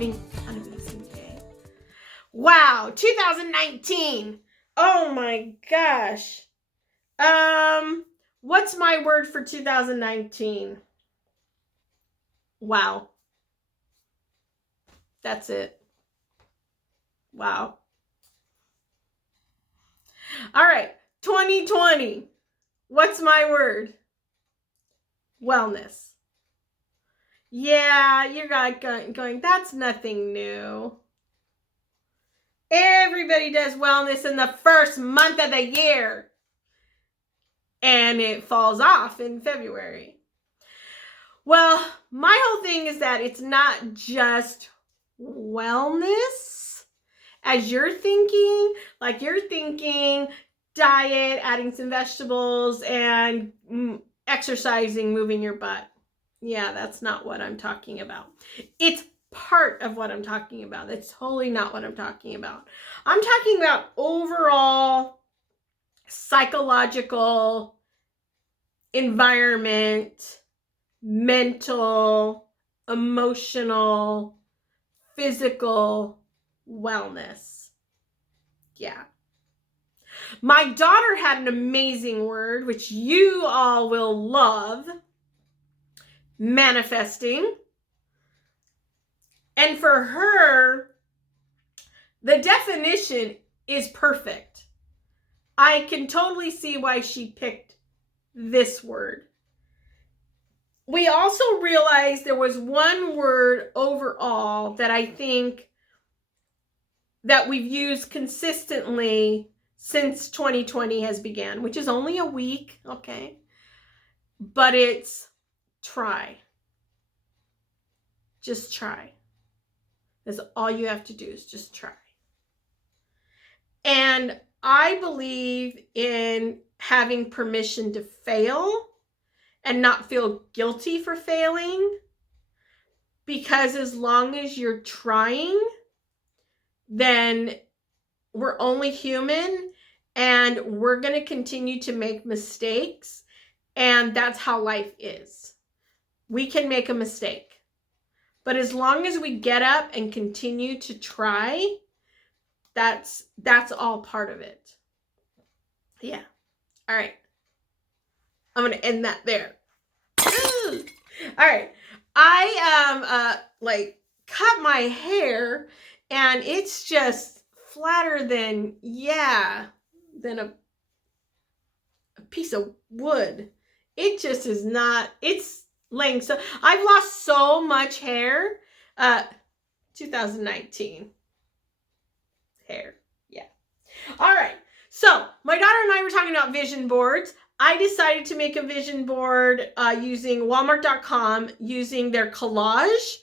having an amazing day. Wow, 2019. Oh my gosh. What's my word for 2019? Wow. That's it. Wow. All right, 2020. What's my word? Wellness. Yeah, you're going, that's nothing new. Everybody does wellness in the first month of the year. And it falls off in February. Well, my whole thing is that it's not just wellness as you're thinking. Like you're thinking diet, adding some vegetables, and exercising, moving your butt. Yeah, that's not what I'm talking about. It's part of what I'm talking about. That's totally not what I'm talking about. I'm talking about overall psychological environment, mental, emotional, physical wellness. Yeah. My daughter had an amazing word, which you all will love. Manifesting. And for her, the definition is perfect. I can totally see why she picked this word. We also realized there was one word overall that I think that we've used consistently since 2020 has began, which is only a week, okay? But it's try. Just try. That's all you have to do is just try. And I believe in having permission to fail and not feel guilty for failing, because as long as you're trying, then we're only human and we're going to continue to make mistakes. And that's how life is. We can make a mistake. But as long as we get up and continue to try, that's all part of it. Yeah. All right. I'm going to end that there. All right. I cut my hair and it's just flatter than a piece of wood. It just is not, it's laying so, I've lost so much hair. 2019 hair. Yeah. All right. So my daughter and I were talking about vision boards. I decided to make a vision board using Walmart.com, using their collage.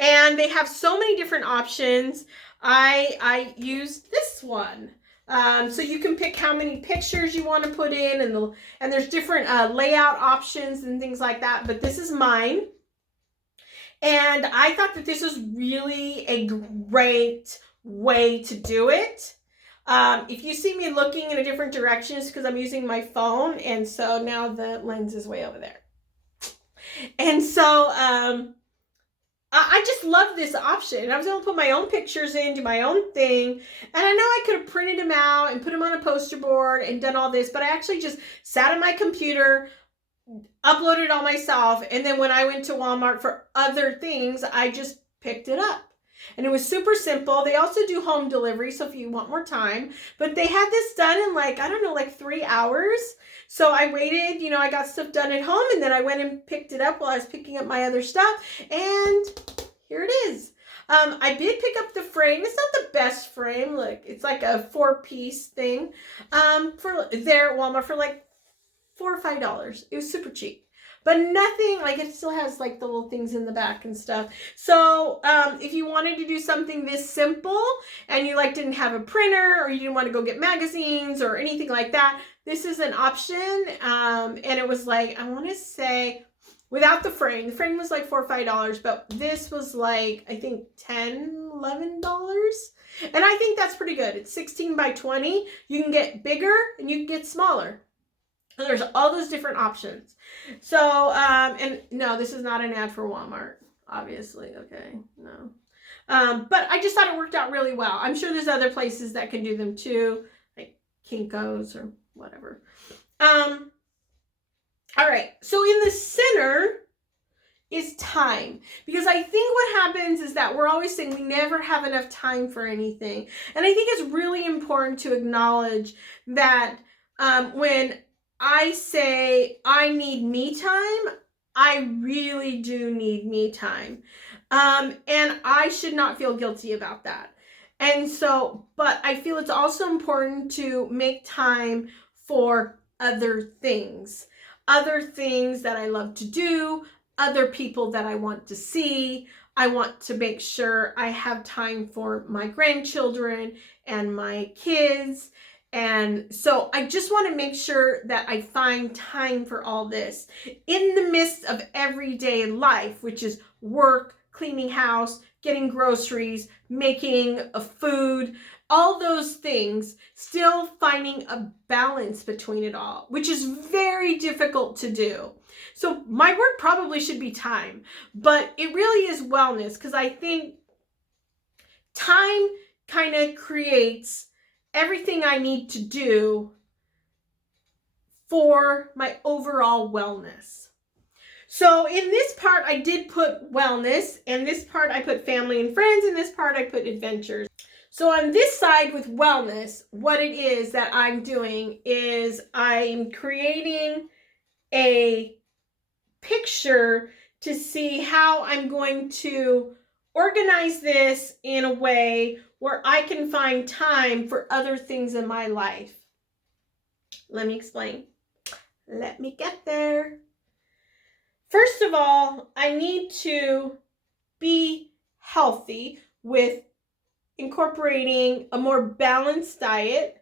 And they have so many different options. I used this one. So you can pick how many pictures you want to put in, and there's different layout options and things like that. But this is mine. And I thought that this was really a great way to do it. If you see me looking in a different direction, it's because I'm using my phone. And so now the lens is way over there. And so I just love this option. I was able to put my own pictures in, do my own thing. And I know I could have printed them out and put them on a poster board and done all this, but I actually just sat on my computer, uploaded it all myself. And then when I went to Walmart for other things, I just picked it up. And it was super simple. They also do home delivery, so if you want more time. But they had this done in like 3 hours. So I waited, I got stuff done at home, and then I went and picked it up while I was picking up my other stuff. And here it is. I did pick up the frame. It's not the best frame. Look, it's like a 4-piece thing for there at Walmart for like $4 or $5. It was super cheap. But nothing, like it still has like the little things in the back and stuff. So if you wanted to do something this simple and you didn't have a printer, or you didn't want to go get magazines or anything like that, this is an option. And it was I want to say, without the frame was like $4 or $5, but this was I think $10, $11. And I think that's pretty good. It's 16 by 20. You can get bigger and you can get smaller. There's all those different options. So, and no, this is not an ad for Walmart, obviously. Okay, no. But I just thought it worked out really well. I'm sure there's other places that can do them too, like Kinko's or whatever. All right, so in the center is time, because I think what happens is that we're always saying we never have enough time for anything. And I think it's really important to acknowledge that when I say I need me time, I really do need me time. And I should not feel guilty about that. And so, but I feel it's also important to make time for other things that I love to do, other people that I want to see. I want to make sure I have time for my grandchildren and my kids. And so I just want to make sure that I find time for all this in the midst of everyday life, which is work, cleaning house, getting groceries, making a food, all those things, still finding a balance between it all, which is very difficult to do. So my work probably should be time, but it really is wellness, because I think time kind of creates everything I need to do for my overall wellness. So in this part, I did put wellness, and this part I put family and friends, and this part I put adventures. So on this side with wellness, what it is that I'm doing is I'm creating a picture to see how I'm going to organize this in a way where I can find time for other things in my life. Let me explain. Let me get there. First of all, I need to be healthy with incorporating a more balanced diet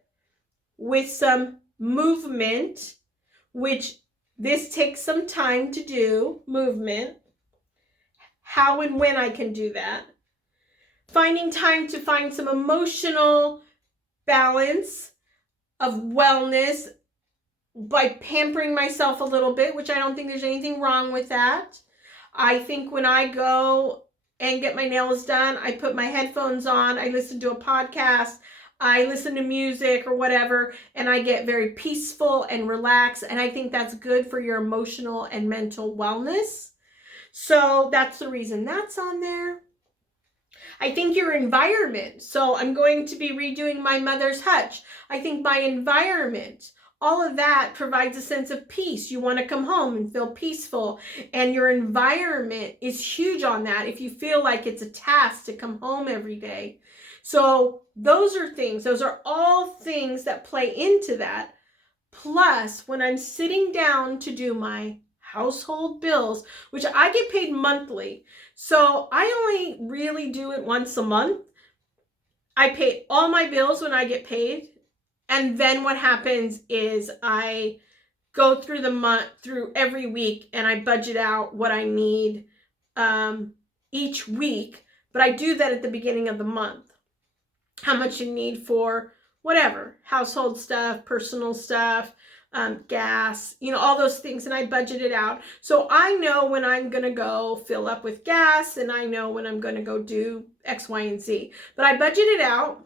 with some movement, which this takes some time to do, movement, how and when I can do that. Finding time to find some emotional balance of wellness by pampering myself a little bit, which I don't think there's anything wrong with that. I think when I go and get my nails done, I put my headphones on, I listen to a podcast, I listen to music or whatever, and I get very peaceful and relaxed. And I think that's good for your emotional and mental wellness. So that's the reason that's on there. I think your environment. So I'm going to be redoing my mother's hutch. I think my environment, all of that provides a sense of peace. You want to come home and feel peaceful. And your environment is huge on that if you feel like it's a task to come home every day. So those are all things that play into that. Plus, when I'm sitting down to do my household bills, which I get paid monthly, so I only really do it once a month. I pay all my bills when I get paid. And then what happens is I go through the month, through every week, and I budget out what I need each week. But I do that at the beginning of the month. How much you need for whatever, household stuff, personal stuff, gas, all those things. And I budget it out. So I know when I'm going to go fill up with gas, and I know when I'm going to go do X, Y, and Z. But I budget it out.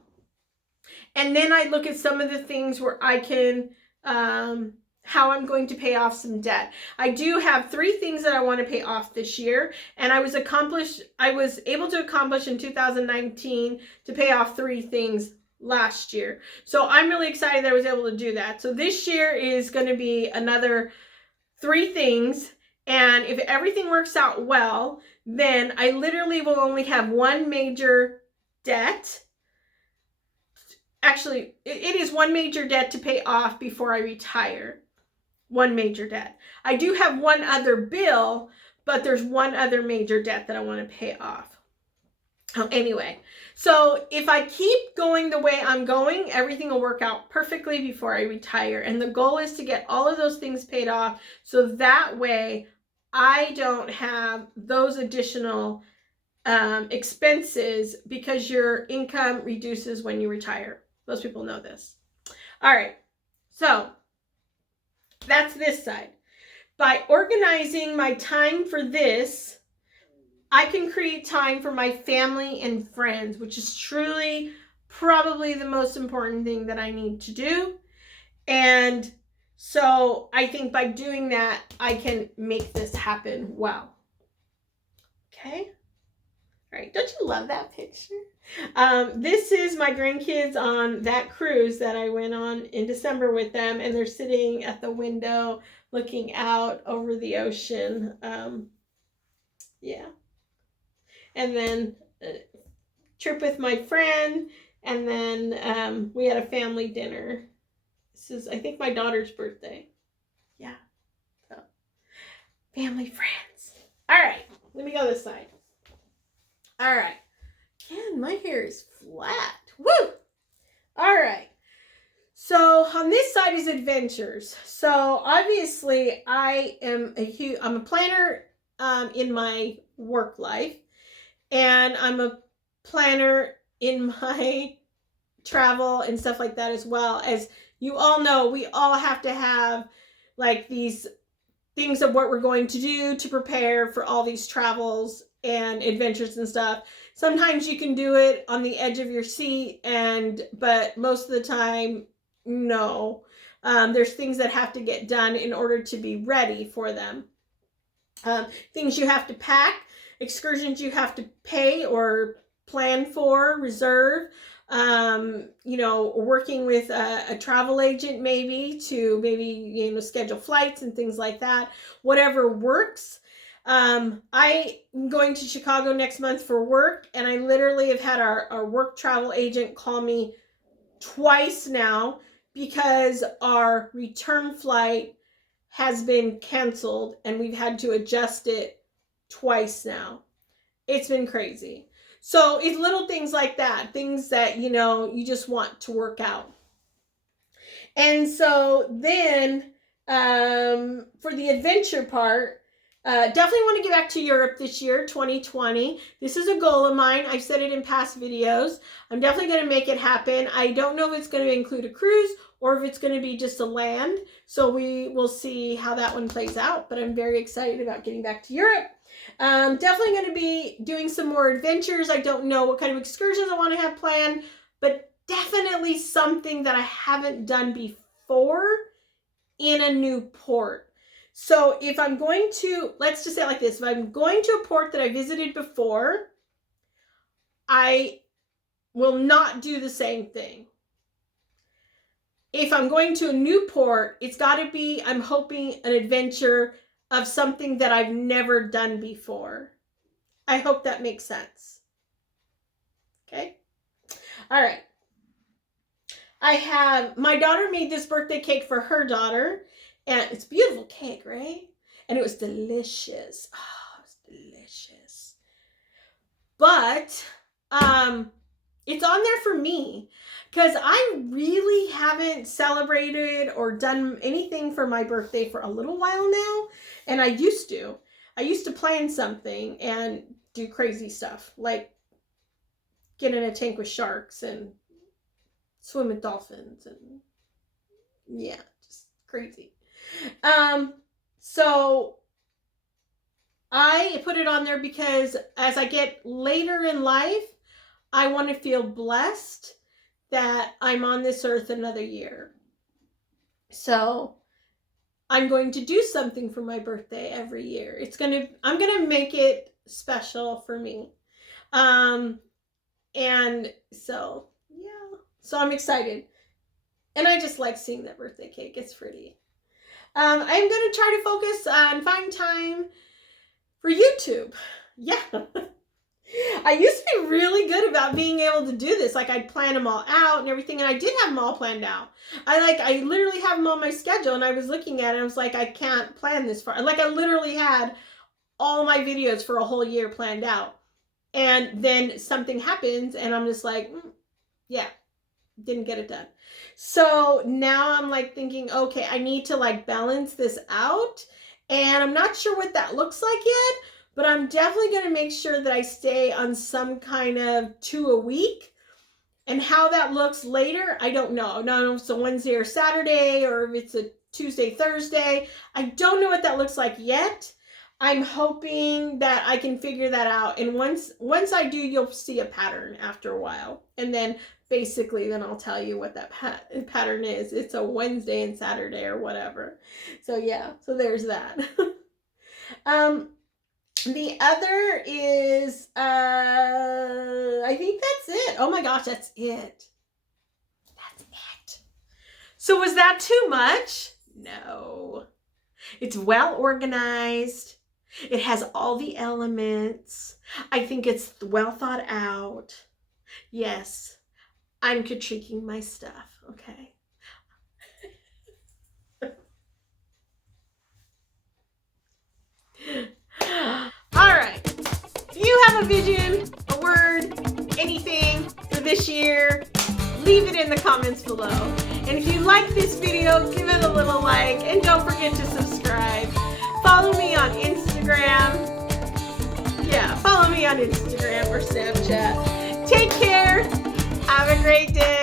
And then I look at some of the things where I can, how I'm going to pay off some debt. I do have 3 things that I want to pay off this year. And I was able to accomplish in 2019 to pay off 3 things last year. So I'm really excited that I was able to do that. So this year is going to be another 3 things. And if everything works out well, then I literally will only have 1 major debt. Actually, it is 1 major debt to pay off before I retire. 1 major debt. I do have 1 other bill, but there's 1 other major debt that I want to pay off. Anyway, so if I keep going the way I'm going, everything will work out perfectly before I retire. And the goal is to get all of those things paid off, so that way I don't have those additional expenses, because your income reduces when you retire. Most people know this. All right, so that's this side. By organizing my time for this, I can create time for my family and friends, which is truly probably the most important thing that I need to do. And so I think by doing that, I can make this happen well. Okay. All right. Don't you love that picture? This is my grandkids on that cruise that I went on in December with them, and they're sitting at the window looking out over the ocean. Yeah. And then trip with my friend, and then we had a family dinner. This is, I think, my daughter's birthday. Yeah. So, family, friends. All right. Let me go this side. All right. Man, my hair is flat. Woo! All right. So on this side is adventures. So obviously I'm a planner in my work life, and I'm a planner in my travel and stuff like that as well. As you all know, we all have to have like these things of what we're going to do to prepare for all these travels and adventures and stuff. Sometimes you can do it on the edge of your seat, but most of the time, no. There's things that have to get done in order to be ready for them. Things you have to pack, excursions you have to pay or plan for, reserve. Working with a travel agent maybe to schedule flights and things like that. Whatever works. I'm going to Chicago next month for work, and I literally have had our work travel agent call me twice now because our return flight has been canceled, and we've had to adjust it twice now. It's been crazy. So it's little things like that, things that, you just want to work out. And so then for the adventure part, definitely want to get back to Europe this year, 2020. This is a goal of mine. I've said it in past videos. I'm definitely going to make it happen. I don't know if it's going to include a cruise or if it's going to be just a land. So we will see how that one plays out. But I'm very excited about getting back to Europe. Definitely going to be doing some more adventures. I don't know what kind of excursions I want to have planned, but definitely something that I haven't done before in a new port. So if I'm going to, let's just say it like this, if I'm going to a port that I visited before, I will not do the same thing. If I'm going to a new port, it's got to be, I'm hoping, an adventure of something that I've never done before. I hope that makes sense. Okay? All right. My daughter made this birthday cake for her daughter. And it's a beautiful cake, right? And it was delicious. Oh, it was delicious. But it's on there for me because I really haven't celebrated or done anything for my birthday for a little while now. And I used to plan something and do crazy stuff, like get in a tank with sharks and swim with dolphins, and yeah, just crazy. So I put it on there because as I get later in life, I want to feel blessed that I'm on this earth another year. So I'm going to do something for my birthday every year. I'm going to make it special for me. And so, yeah. So I'm excited. And I just like seeing that birthday cake. It's pretty. I'm going to try to focus on find time for YouTube. Yeah. I used to be really good about being able to do this. Like I'd plan them all out and everything. And I did have them all planned out. I literally have them on my schedule, and I was looking at it. And I was like, I can't plan this far. Like I literally had all my videos for a whole year planned out. And then something happens and I'm just like, yeah, didn't get it done. So now I'm like thinking, okay, I need to like balance this out, and I'm not sure what that looks like yet, but I'm definitely going to make sure that I stay on some kind of 2 a week, and how that looks later, I don't know. No, it's a Wednesday or Saturday, or if it's a Tuesday, Thursday. I don't know what that looks like yet. I'm hoping that I can figure that out. And once I do, you'll see a pattern after a while. And then basically then I'll tell you what that pattern is. It's a Wednesday and Saturday or whatever. So yeah, so there's that. The other is, I think that's it. Oh my gosh, that's it. That's it. So was that too much? No. It's well organized. It has all the elements. I think it's well thought out. Yes, I'm critiquing my stuff, okay? All right. If you have a vision, a word, anything for this year, leave it in the comments below. And if you like this video, give it a little like, and don't forget to subscribe. Follow me on Instagram. Yeah, follow me on Instagram or Snapchat. Take care. Have a great day.